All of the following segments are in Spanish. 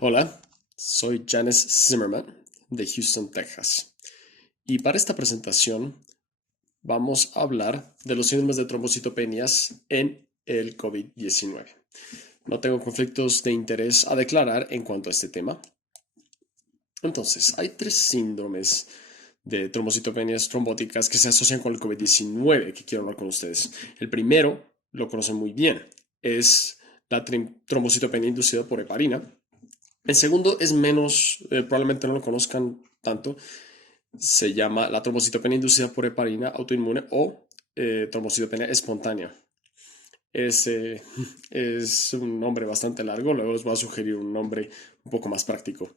Hola, soy Janice Zimmerman de Houston, Texas. Y para esta presentación vamos a hablar de los síndromes de trombocitopenias en el COVID-19. No tengo conflictos de interés a declarar en cuanto a este tema. Entonces, hay tres síndromes de trombocitopenias trombóticas que se asocian con el COVID-19 que quiero hablar con ustedes. El primero, lo conocen muy bien, es la trombocitopenia inducida por heparina. El segundo es menos, probablemente no lo conozcan tanto, se llama la trombocitopenia inducida por heparina autoinmune o trombocitopenia espontánea. Es, eh, es un nombre bastante largo, luego les voy a sugerir un nombre un poco más práctico.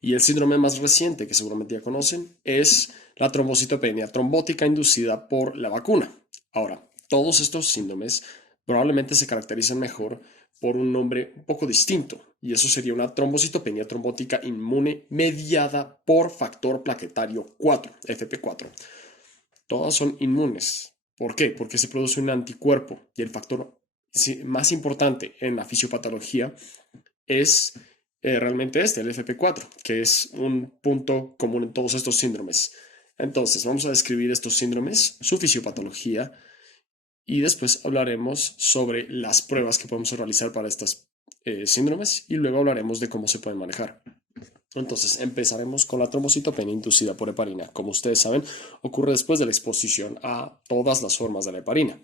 Y el síndrome más reciente, que seguramente ya conocen, es la trombocitopenia trombótica inducida por la vacuna. Ahora, todos estos síndromes probablemente se caracterizan mejor por un nombre un poco distinto, y eso sería una trombocitopenia trombótica inmune mediada por factor plaquetario 4, FP4. Todas son inmunes. ¿Por qué? Porque se produce un anticuerpo y el factor más importante en la fisiopatología es realmente el FP4, que es un punto común en todos estos síndromes. Entonces, vamos a describir estos síndromes, su fisiopatología, y después hablaremos sobre las pruebas que podemos realizar para estos síndromes y luego hablaremos de cómo se pueden manejar. Entonces, empezaremos con la trombocitopenia inducida por heparina. Como ustedes saben, ocurre después de la exposición a todas las formas de la heparina,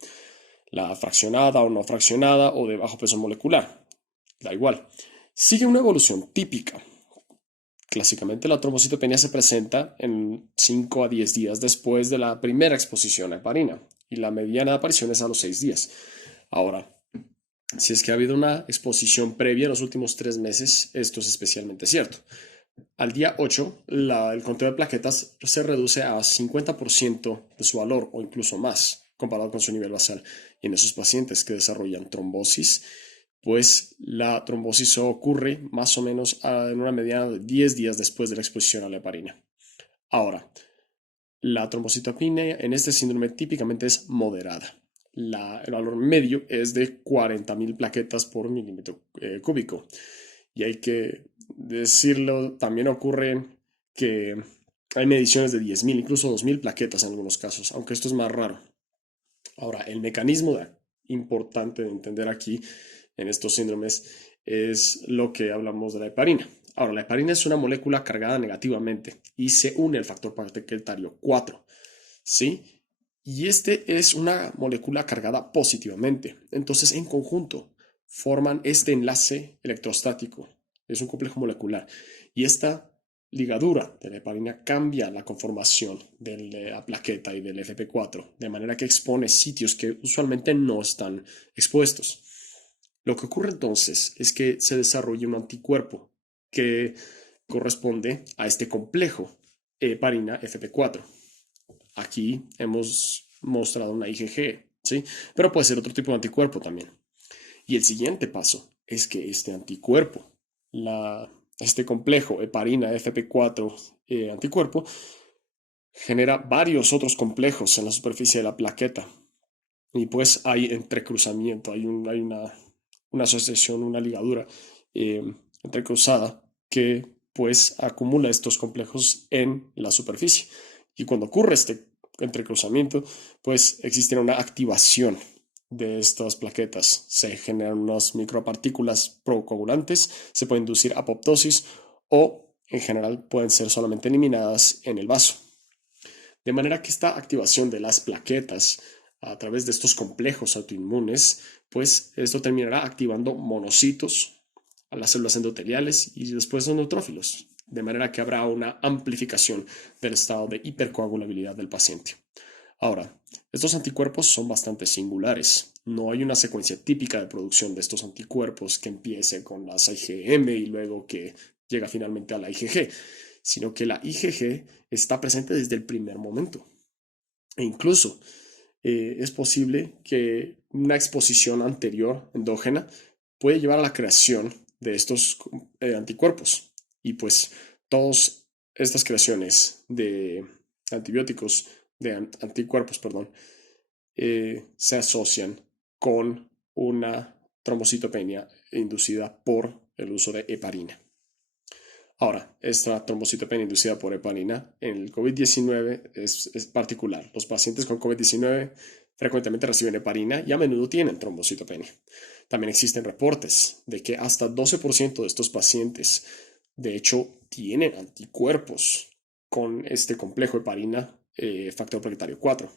la fraccionada o no fraccionada o de bajo peso molecular. Da igual. Sigue una evolución típica. Clásicamente, la trombocitopenia se presenta en 5 a 10 días después de la primera exposición a heparina y la mediana de aparición es a los 6 días. Ahora, si es que ha habido una exposición previa en los últimos 3 meses, esto es especialmente cierto. Al día 8, el conteo de plaquetas se reduce a 50% de su valor o incluso más comparado con su nivel basal. Y en esos pacientes que desarrollan trombosis, pues la trombosis ocurre más o menos en una mediana de 10 días después de la exposición a la heparina. Ahora, la trombocitopenia en este síndrome típicamente es moderada. El valor medio es de 40.000 plaquetas por milímetro cúbico. Y hay que decirlo, también ocurre que hay mediciones de 10.000, incluso 2.000 plaquetas en algunos casos, aunque esto es más raro. Ahora, el mecanismo importante de entender aquí en estos síndromes es lo que hablamos de la heparina. Ahora, la heparina es una molécula cargada negativamente y se une al factor plaquetario 4, ¿sí? Y este es una molécula cargada positivamente. Entonces, en conjunto, forman este enlace electrostático. Es un complejo molecular. Y esta ligadura de la heparina cambia la conformación de la plaqueta y del FP4, de manera que expone sitios que usualmente no están expuestos. Lo que ocurre entonces es que se desarrolla un anticuerpo que corresponde a este complejo heparina FP4. Aquí hemos mostrado una IgG, ¿sí? Pero puede ser otro tipo de anticuerpo también. Y el siguiente paso es que este anticuerpo, este complejo heparina FP4 anticuerpo, genera varios otros complejos en la superficie de la plaqueta. Y pues hay entrecruzamiento, hay una asociación, una ligadura eh, entrecruzada que pues acumula estos complejos en la superficie. Y cuando ocurre este entrecruzamiento, pues existe una activación de estas plaquetas. Se generan unas micropartículas procoagulantes, se puede inducir apoptosis o en general pueden ser solamente eliminadas en el vaso. De manera que esta activación de las plaquetas a través de estos complejos autoinmunes, pues esto terminará activando monocitos a las células endoteliales y después los neutrófilos, de manera que habrá una amplificación del estado de hipercoagulabilidad del paciente. Ahora, estos anticuerpos son bastante singulares. No hay una secuencia típica de producción de estos anticuerpos que empiece con las IgM y luego que llega finalmente a la IgG, sino que la IgG está presente desde el primer momento. E incluso es posible que una exposición anterior endógena puede llevar a la creación de estos anticuerpos. Y pues todas estas creaciones de antibióticos, de anticuerpos, perdón, se asocian con una trombocitopenia inducida por el uso de heparina. Ahora, esta trombocitopenia inducida por heparina en el COVID-19 es particular. Los pacientes con COVID-19 frecuentemente reciben heparina y a menudo tienen trombocitopenia. También existen reportes de que hasta 12% de estos pacientes, de hecho, tienen anticuerpos con este complejo heparina factor plaquetario 4.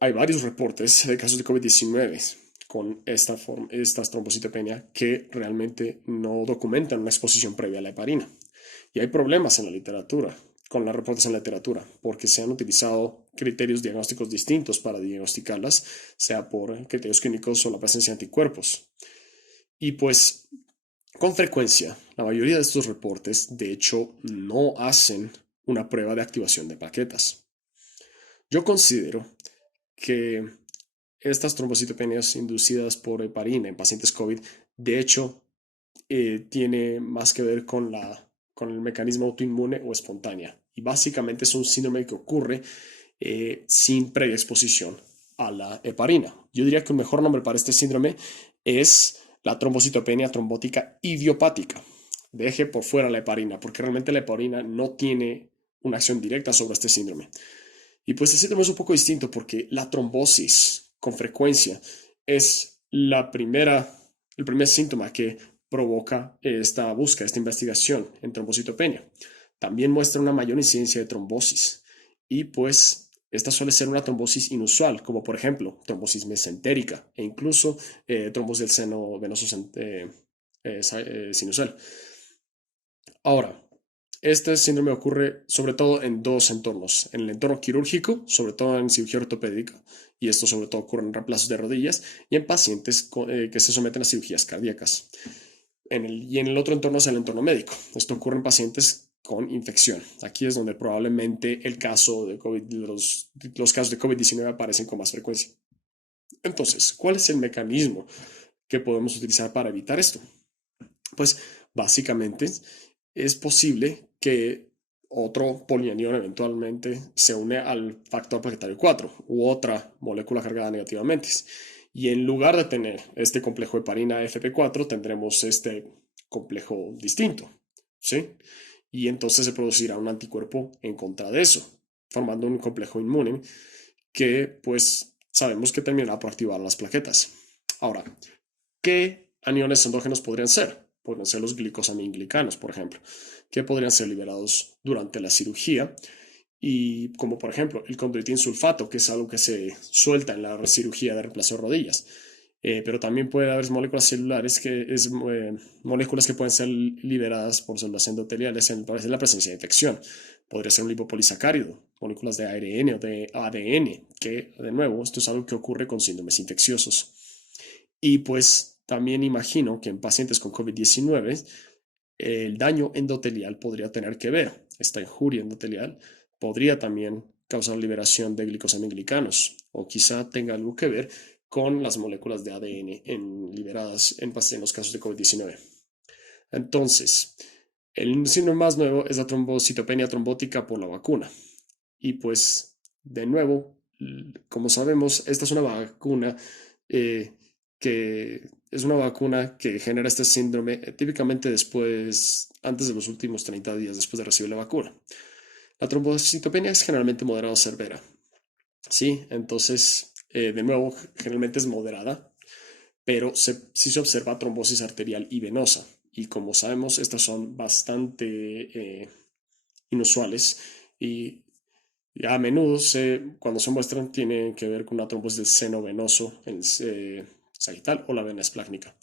Hay varios reportes de casos de COVID-19 con esta trombocitopenia que realmente no documentan una exposición previa a la heparina. Y hay problemas en la literatura, con los reportes en la literatura, porque se han utilizado criterios diagnósticos distintos para diagnosticarlas, sea por criterios clínicos o la presencia de anticuerpos. Y pues, con frecuencia, la mayoría de estos reportes, de hecho, no hacen una prueba de activación de plaquetas. Yo considero que estas trombocitopenias inducidas por heparina en pacientes COVID, de hecho, tiene más que ver con el mecanismo autoinmune o espontánea. Y básicamente es un síndrome que ocurre sin previa exposición a la heparina. Yo diría que un mejor nombre para este síndrome es la trombocitopenia trombótica idiopática. Deje por fuera la heparina, porque realmente la heparina no tiene una acción directa sobre este síndrome. Y pues el síndrome es un poco distinto porque la trombosis con frecuencia es el primer síntoma que provoca esta búsqueda, esta investigación en trombocitopenia. También muestra una mayor incidencia de trombosis y pues esta suele ser una trombosis inusual, como por ejemplo trombosis mesentérica e incluso trombosis del seno venoso sinusal. Ahora, este síndrome ocurre sobre todo en dos entornos, en el entorno quirúrgico, sobre todo en cirugía ortopédica, y esto sobre todo ocurre en reemplazos de rodillas y en pacientes que se someten a cirugías cardíacas. Y en el otro entorno es el entorno médico. Esto ocurre en pacientes con infección. Aquí es donde probablemente el caso de COVID, los casos de COVID-19 aparecen con más frecuencia. Entonces, ¿cuál es el mecanismo que podemos utilizar para evitar esto? Pues básicamente es posible que otro polianión eventualmente se une al factor plaquetario 4 u otra molécula cargada negativamente. Y en lugar de tener este complejo heparina FP4, tendremos este complejo distinto, ¿sí? Y entonces se producirá un anticuerpo en contra de eso, formando un complejo inmune que pues sabemos que terminará por activar las plaquetas. Ahora, ¿qué aniones endógenos podrían ser? Podrían ser los glicosaminglicanos, por ejemplo, que podrían ser liberados durante la cirugía, y como por ejemplo el condroitin sulfato, que es algo que se suelta en la cirugía de reemplazo de rodillas. Pero también puede haber moléculas celulares moléculas que pueden ser liberadas por células endoteliales en la presencia de infección. Podría ser un lipopolisacárido, moléculas de ARN o de ADN, que de nuevo esto es algo que ocurre con síndromes infecciosos. Y pues también imagino que en pacientes con COVID-19 el daño endotelial podría tener que ver, esta injuria endotelial podría también causar liberación de glicosaminglicanos o quizá tenga algo que ver con las moléculas de ADN liberadas en los casos de COVID-19. Entonces, el síndrome más nuevo es la trombocitopenia trombótica por la vacuna. Y pues, de nuevo, como sabemos, esta es una vacuna que genera este síndrome típicamente antes de los últimos 30 días después de recibir la vacuna. La trombocitopenia es generalmente moderada o severa, ¿sí? Entonces, de nuevo, generalmente es moderada, pero sí se observa trombosis arterial y venosa. Y como sabemos, estas son bastante inusuales y a menudo cuando se muestran tienen que ver con una trombosis del seno venoso sagital o la vena esplácnica.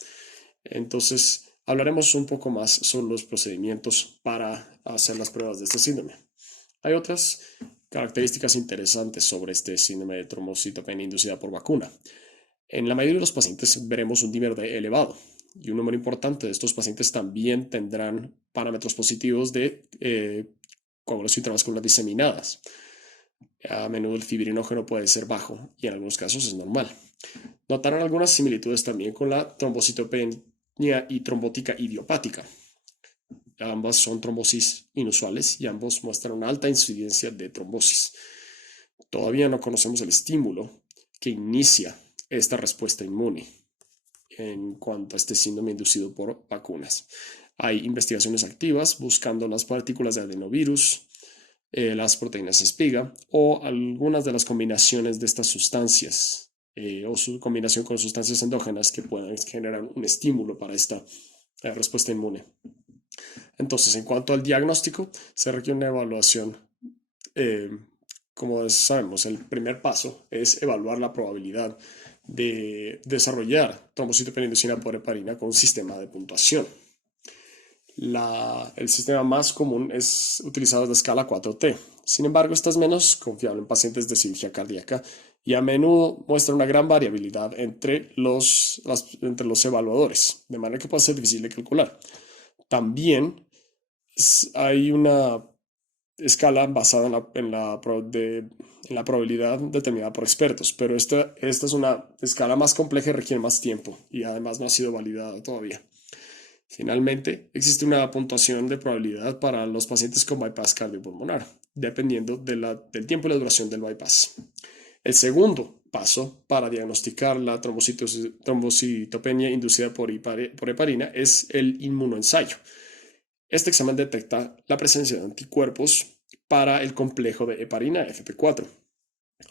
Entonces, hablaremos un poco más sobre los procedimientos para hacer las pruebas de este síndrome. Hay otras características interesantes sobre este síndrome de trombocitopenia inducida por vacuna. En la mayoría de los pacientes veremos un dímer D elevado y un número importante de estos pacientes también tendrán parámetros positivos de coágulos intravasculares diseminadas. A menudo el fibrinógeno puede ser bajo y en algunos casos es normal. Notaron algunas similitudes también con la trombocitopenia y trombótica idiopática. Ambas son trombosis inusuales y ambos muestran una alta incidencia de trombosis. Todavía no conocemos el estímulo que inicia esta respuesta inmune en cuanto a este síndrome inducido por vacunas. Hay investigaciones activas buscando las partículas de adenovirus, las proteínas espiga o algunas de las combinaciones de estas sustancias o su combinación con sustancias endógenas que puedan generar un estímulo para esta respuesta inmune. Entonces, en cuanto al diagnóstico, se requiere una evaluación. Como sabemos, el primer paso es evaluar la probabilidad de desarrollar trombocitopenia inducida por heparina con un sistema de puntuación. El sistema más común es utilizado es la escala 4T. Sin embargo, esta es menos confiable en pacientes de cirugía cardíaca y a menudo muestra una gran variabilidad entre los evaluadores, de manera que puede ser difícil de calcular. También hay una escala basada en la probabilidad determinada por expertos, pero esta es una escala más compleja y requiere más tiempo y además no ha sido validada todavía. Finalmente, existe una puntuación de probabilidad para los pacientes con bypass cardiopulmonar, dependiendo del tiempo y la duración del bypass. El segundo paso para diagnosticar la trombocitopenia inducida por heparina es el inmunoensayo. Este examen detecta la presencia de anticuerpos para el complejo de heparina FP4.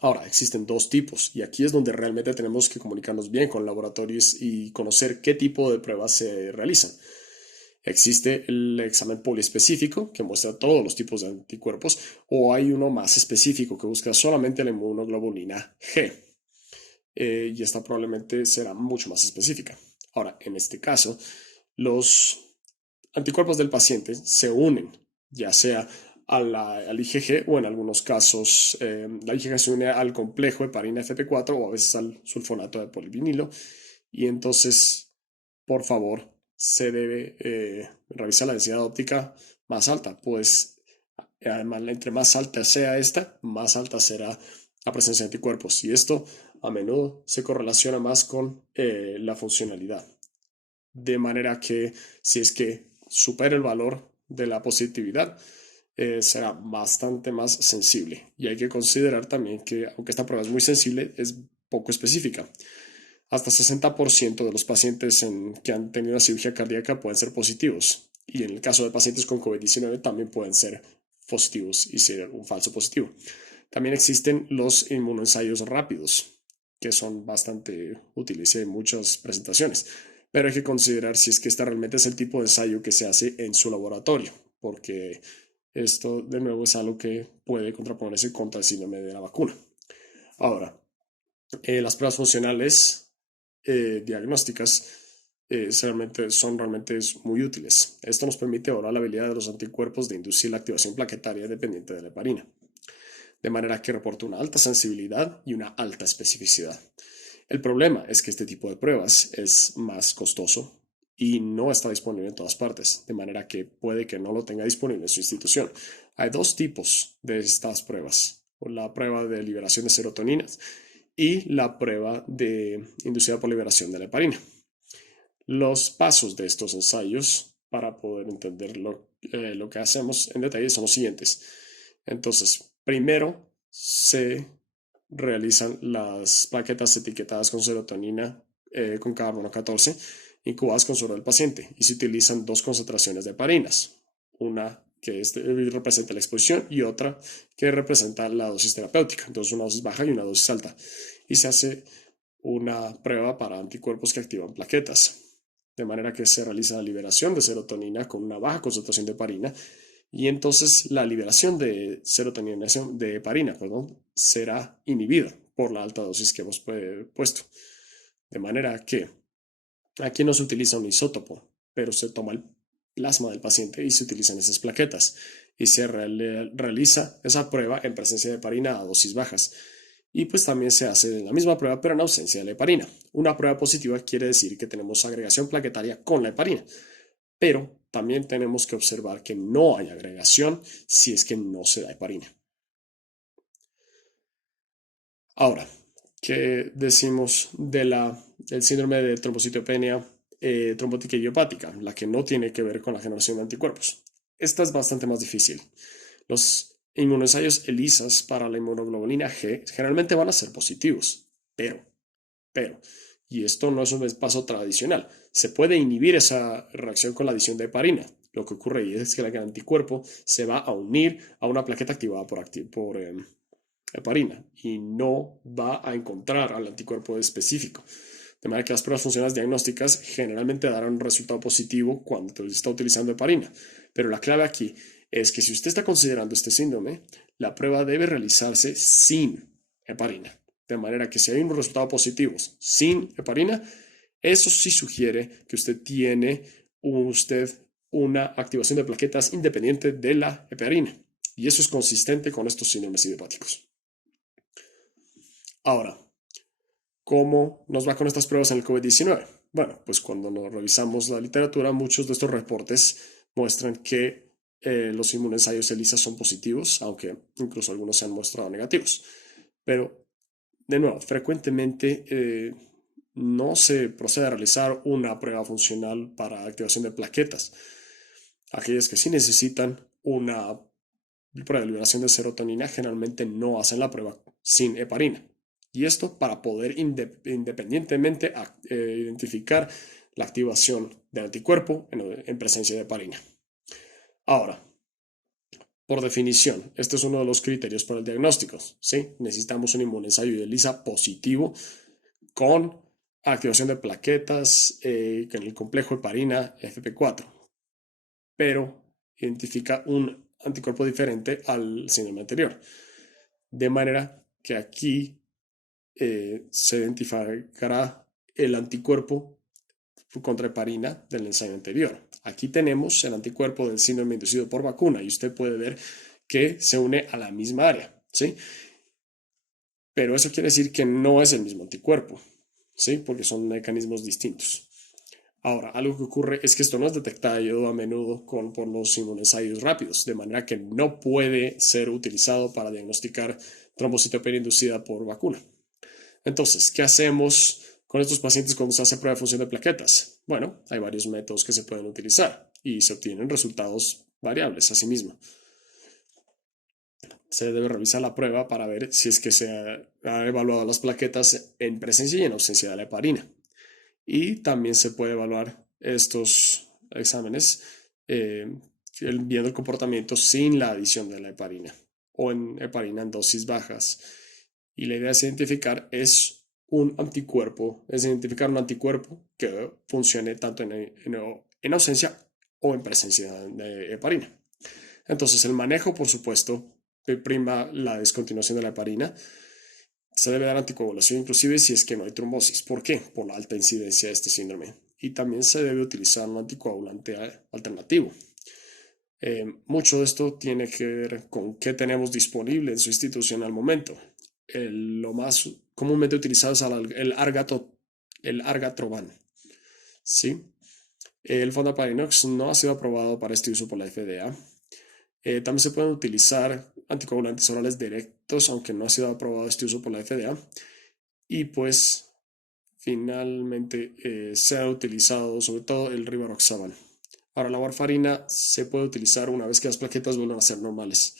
Ahora, existen dos tipos y aquí es donde realmente tenemos que comunicarnos bien con laboratorios y conocer qué tipo de pruebas se realizan. Existe el examen poliespecífico que muestra todos los tipos de anticuerpos o hay uno más específico que busca solamente la inmunoglobulina G y esta probablemente será mucho más específica. Ahora, en este caso, los anticuerpos del paciente se unen, ya sea al IgG o en algunos casos la IgG se une al complejo heparina FP4 o a veces al sulfonato de polivinilo y entonces, por favor, se debe revisar la densidad óptica más alta, pues además entre más alta sea esta, más alta será la presencia de anticuerpos y esto a menudo se correlaciona más con la funcionalidad. De manera que si es que supera el valor de la positividad, será bastante más sensible. Y hay que considerar también que, aunque esta prueba es muy sensible, es poco específica. Hasta 60% de los pacientes que han tenido una cirugía cardíaca pueden ser positivos. Y en el caso de pacientes con COVID-19 también pueden ser positivos y ser un falso positivo. También existen los inmunoensayos rápidos, que son bastante útiles y hay muchas presentaciones. Pero hay que considerar si es que este realmente es el tipo de ensayo que se hace en su laboratorio, porque esto de nuevo es algo que puede contraponerse contra el síndrome de la vacuna. Ahora, las pruebas funcionales diagnósticas son realmente muy útiles. Esto nos permite ahora la habilidad de los anticuerpos de inducir la activación plaquetaria dependiente de la heparina, de manera que reporta una alta sensibilidad y una alta especificidad. El problema es que este tipo de pruebas es más costoso y no está disponible en todas partes, de manera que puede que no lo tenga disponible en su institución. Hay dos tipos de estas pruebas, la prueba de liberación de serotoninas y la prueba inducida por liberación de la heparina. Los pasos de estos ensayos para poder entender lo que hacemos en detalle son los siguientes. Entonces, primero se realizan las plaquetas etiquetadas con serotonina con carbono 14 incubadas con suero del paciente y se utilizan dos concentraciones de heparinas, una que representa la exposición y otra que representa la dosis terapéutica, entonces una dosis baja y una dosis alta, y se hace una prueba para anticuerpos que activan plaquetas, de manera que se realiza la liberación de serotonina con una baja concentración de heparina y entonces la liberación de serotonina, de heparina, será inhibida por la alta dosis que hemos puesto. De manera que aquí no se utiliza un isótopo, pero se toma el plasma del paciente y se utilizan esas plaquetas y se realiza esa prueba en presencia de heparina a dosis bajas. Y pues también se hace la misma prueba pero en ausencia de la heparina. Una prueba positiva quiere decir que tenemos agregación plaquetaria con la heparina, pero también tenemos que observar que no hay agregación si es que no se da heparina. Ahora, ¿qué decimos del síndrome de trombocitopenia trombótica idiopática, la que no tiene que ver con la generación de anticuerpos? Esta es bastante más difícil. Los inmunoensayos ELISAs para la inmunoglobulina G generalmente van a ser positivos, pero, y esto no es un paso tradicional, se puede inhibir esa reacción con la adición de heparina. Lo que ocurre ahí es que el anticuerpo se va a unir a una plaqueta activada por heparina y no va a encontrar al anticuerpo específico. De manera que las pruebas funcionales diagnósticas generalmente darán un resultado positivo cuando se está utilizando heparina. Pero la clave aquí es que si usted está considerando este síndrome, la prueba debe realizarse sin heparina. De manera que si hay unos resultados positivos sin heparina, eso sí sugiere que usted tiene una activación de plaquetas independiente de la heparina. Y eso es consistente con estos síndromes idiopáticos. Ahora, ¿cómo nos va con estas pruebas en el COVID-19? Bueno, pues cuando nos revisamos la literatura, muchos de estos reportes muestran que los inmunensayos ELISA son positivos, aunque incluso algunos se han mostrado negativos. Pero, de nuevo, frecuentemente no se procede a realizar una prueba funcional para activación de plaquetas. Aquellas que sí necesitan una prueba de liberación de serotonina generalmente no hacen la prueba sin heparina. Y esto para poder independientemente identificar la activación del anticuerpo en presencia de heparina. Ahora, por definición, este es uno de los criterios para el diagnóstico. ¿Sí? Necesitamos un inmunensayo ELISA positivo con activación de plaquetas en el complejo heparina FP4, pero identifica un anticuerpo diferente al síndrome anterior. De manera que aquí se identificará el anticuerpo contra heparina del ensayo anterior. Aquí tenemos el anticuerpo del síndrome inducido por vacuna y usted puede ver que se une a la misma área, ¿sí? Pero eso quiere decir que no es el mismo anticuerpo, ¿sí? Porque son mecanismos distintos. Ahora, algo que ocurre es que esto no es detectado a menudo por los inmunensayos rápidos, de manera que no puede ser utilizado para diagnosticar trombocitopenia inducida por vacuna. Entonces, ¿qué hacemos con estos pacientes cuando se hace prueba de función de plaquetas? Bueno, hay varios métodos que se pueden utilizar y se obtienen resultados variables asimismo. Se debe revisar la prueba para ver si es que se ha evaluado las plaquetas en presencia y en ausencia de la heparina. Y también se puede evaluar estos exámenes viendo el comportamiento sin la adición de la heparina o en heparina en dosis bajas. Y la idea es identificar un anticuerpo que funcione tanto en ausencia o en presencia de heparina. Entonces el manejo, por supuesto, prima la descontinuación de la heparina. Se debe dar anticoagulación inclusive si es que no hay trombosis. ¿Por qué? Por la alta incidencia de este síndrome. Y también se debe utilizar un anticoagulante alternativo. Mucho de esto tiene que ver con qué tenemos disponible en su institución al momento. Lo más comúnmente utilizado es el argatroban. ¿Sí? El fondaparinux no ha sido aprobado para este uso por la FDA. También se pueden utilizar anticoagulantes orales directos, aunque no ha sido aprobado este uso por la FDA. Y pues finalmente se ha utilizado sobre todo el rivaroxaban. Ahora, la warfarina se puede utilizar una vez que las plaquetas vuelvan a ser normales.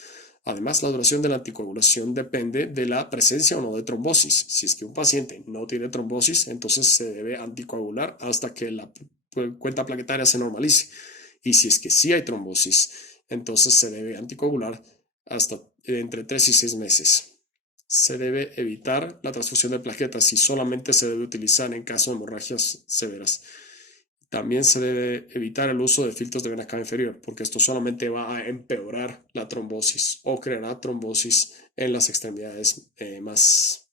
Además, la duración de la anticoagulación depende de la presencia o no de trombosis. Si es que un paciente no tiene trombosis, entonces se debe anticoagular hasta que la cuenta plaquetaria se normalice. Y si es que sí hay trombosis, entonces se debe anticoagular hasta entre 3 y 6 meses. Se debe evitar la transfusión de plaquetas y solamente se debe utilizar en caso de hemorragias severas. También se debe evitar el uso de filtros de vena cava inferior, porque esto solamente va a empeorar la trombosis o creará trombosis en las extremidades más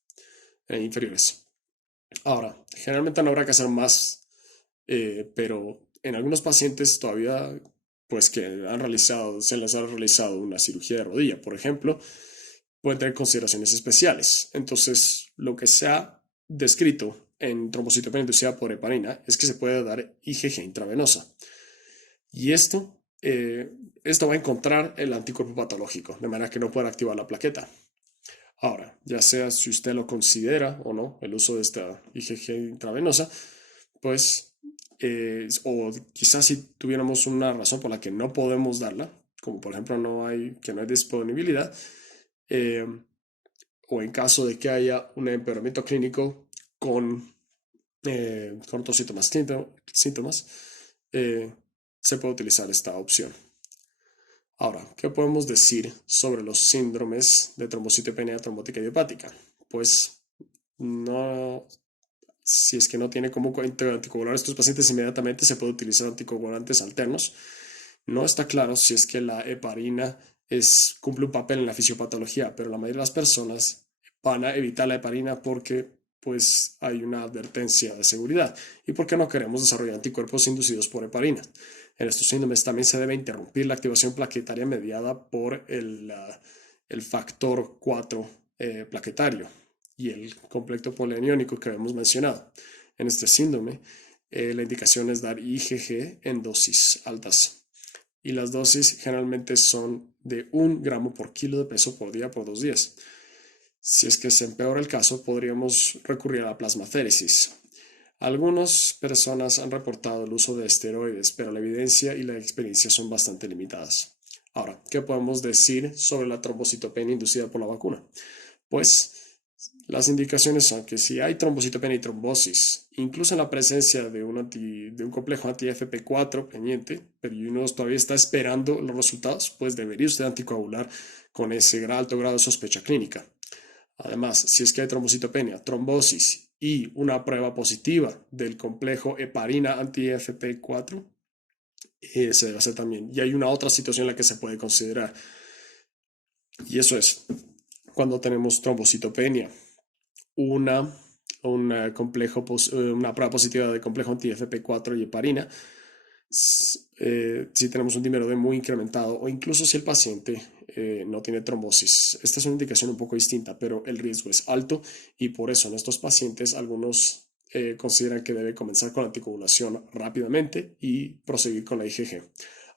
inferiores. Ahora, generalmente no habrá que hacer más, pero en algunos pacientes todavía, pues que se les ha realizado una cirugía de rodilla, por ejemplo, pueden tener consideraciones especiales. Entonces, lo que se ha descrito en trombocitopenia inducida por heparina es que se puede dar IgG intravenosa. Y esto va a encontrar el anticuerpo patológico, de manera que no pueda activar la plaqueta. Ahora, ya sea si usted lo considera o no, el uso de esta IgG intravenosa, pues, o quizás si tuviéramos una razón por la que no podemos darla, como por ejemplo que no hay disponibilidad, o en caso de que haya un empeoramiento clínico con con otros síntomas, se puede utilizar esta opción. Ahora, ¿qué podemos decir sobre los síndromes de trombocitopenia trombótica idiopática? Pues no, si es que no tiene cómo anticoagular a estos pacientes inmediatamente, se puede utilizar anticoagulantes alternos. No está claro si es que la heparina cumple un papel en la fisiopatología, pero la mayoría de las personas van a evitar la heparina porque pues hay una advertencia de seguridad y porque no queremos desarrollar anticuerpos inducidos por heparina. En estos síndromes también se debe interrumpir la activación plaquetaria mediada por el factor 4 plaquetario y el complejo polianiónico que hemos mencionado. En este síndrome, la indicación es dar IgG en dosis altas y las dosis generalmente son de 1 gramo por kilo de peso por día por 2 días. Si es que se empeora el caso, podríamos recurrir a la plasmaféresis. Algunas personas han reportado el uso de esteroides, pero la evidencia y la experiencia son bastante limitadas. Ahora, ¿qué podemos decir sobre la trombocitopenia inducida por la vacuna? Pues las indicaciones son que si hay trombocitopenia y trombosis, incluso en la presencia de un complejo anti-FP4 pendiente, pero uno todavía está esperando los resultados, pues debería usted anticoagular con ese alto grado de sospecha clínica. Además, si es que hay trombocitopenia, trombosis y una prueba positiva del complejo heparina anti-FP4, se debe hacer también. Y hay una otra situación en la que se puede considerar, y eso es cuando tenemos trombocitopenia, una prueba positiva de complejo anti-FP4 y heparina, si tenemos un dímero D muy incrementado o incluso si el paciente no tiene trombosis. Esta es una indicación un poco distinta, pero el riesgo es alto y por eso en estos pacientes algunos consideran que debe comenzar con la anticoagulación rápidamente y proseguir con la IgG.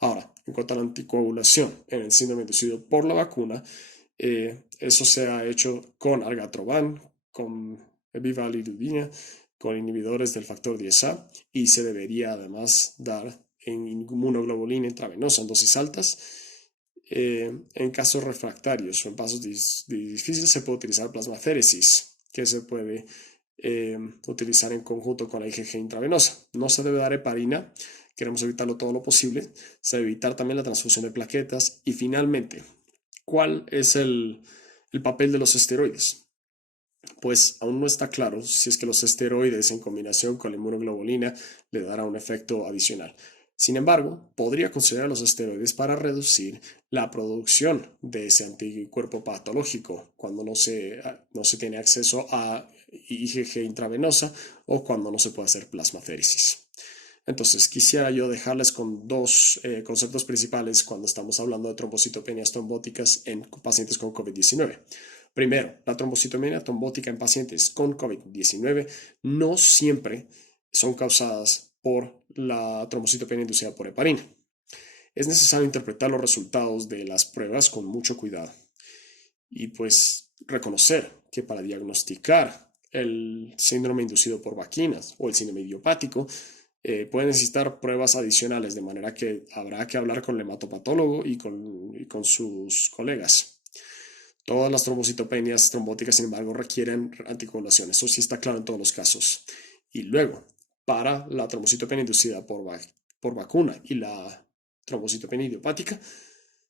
Ahora, en cuanto a la anticoagulación en el síndrome inducido por la vacuna, eso se ha hecho con argatroban, con bivalirudina, con inhibidores del factor 10A y se debería además dar en inmunoglobulina intravenosa en dosis altas. En casos refractarios o en casos difíciles se puede utilizar plasmaféresis, que se puede utilizar en conjunto con la IgG intravenosa. No se debe dar heparina, queremos evitarlo todo lo posible. Se debe evitar también la transfusión de plaquetas. Y finalmente, ¿cuál es el papel de los esteroides? Pues aún no está claro si es que los esteroides en combinación con la inmunoglobulina le dará un efecto adicional. Sin embargo, podría considerar los esteroides para reducir la producción de ese anticuerpo patológico cuando no se tiene acceso a IgG intravenosa o cuando no se puede hacer plasmaféresis. Entonces, quisiera yo dejarles con dos conceptos principales cuando estamos hablando de trombocitopenias trombóticas en pacientes con COVID-19. Primero, la trombocitopenia trombótica en pacientes con COVID-19 no siempre son causadas por la trombocitopenia inducida por heparina. Es necesario interpretar los resultados de las pruebas con mucho cuidado y pues reconocer que para diagnosticar el síndrome inducido por vaquinas o el síndrome idiopático puede necesitar pruebas adicionales, de manera que habrá que hablar con el hematopatólogo y con sus colegas. Todas las trombocitopenias trombóticas, sin embargo, requieren anticoagulación. Eso sí está claro en todos los casos. Y luego, para la trombocitopenia inducida por vacuna y la trombocitopenia idiopática,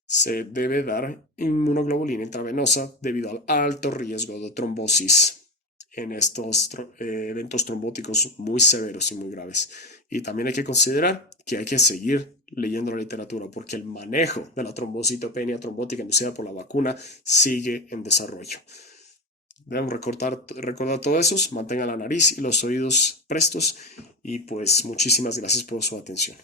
se debe dar inmunoglobulina intravenosa debido al alto riesgo de trombosis en estos eventos trombóticos muy severos y muy graves. Y también hay que considerar que hay que seguir leyendo la literatura porque el manejo de la trombocitopenia trombótica inducida por la vacuna sigue en desarrollo. Debemos recordar todo eso, mantengan la nariz y los oídos prestos y pues muchísimas gracias por su atención.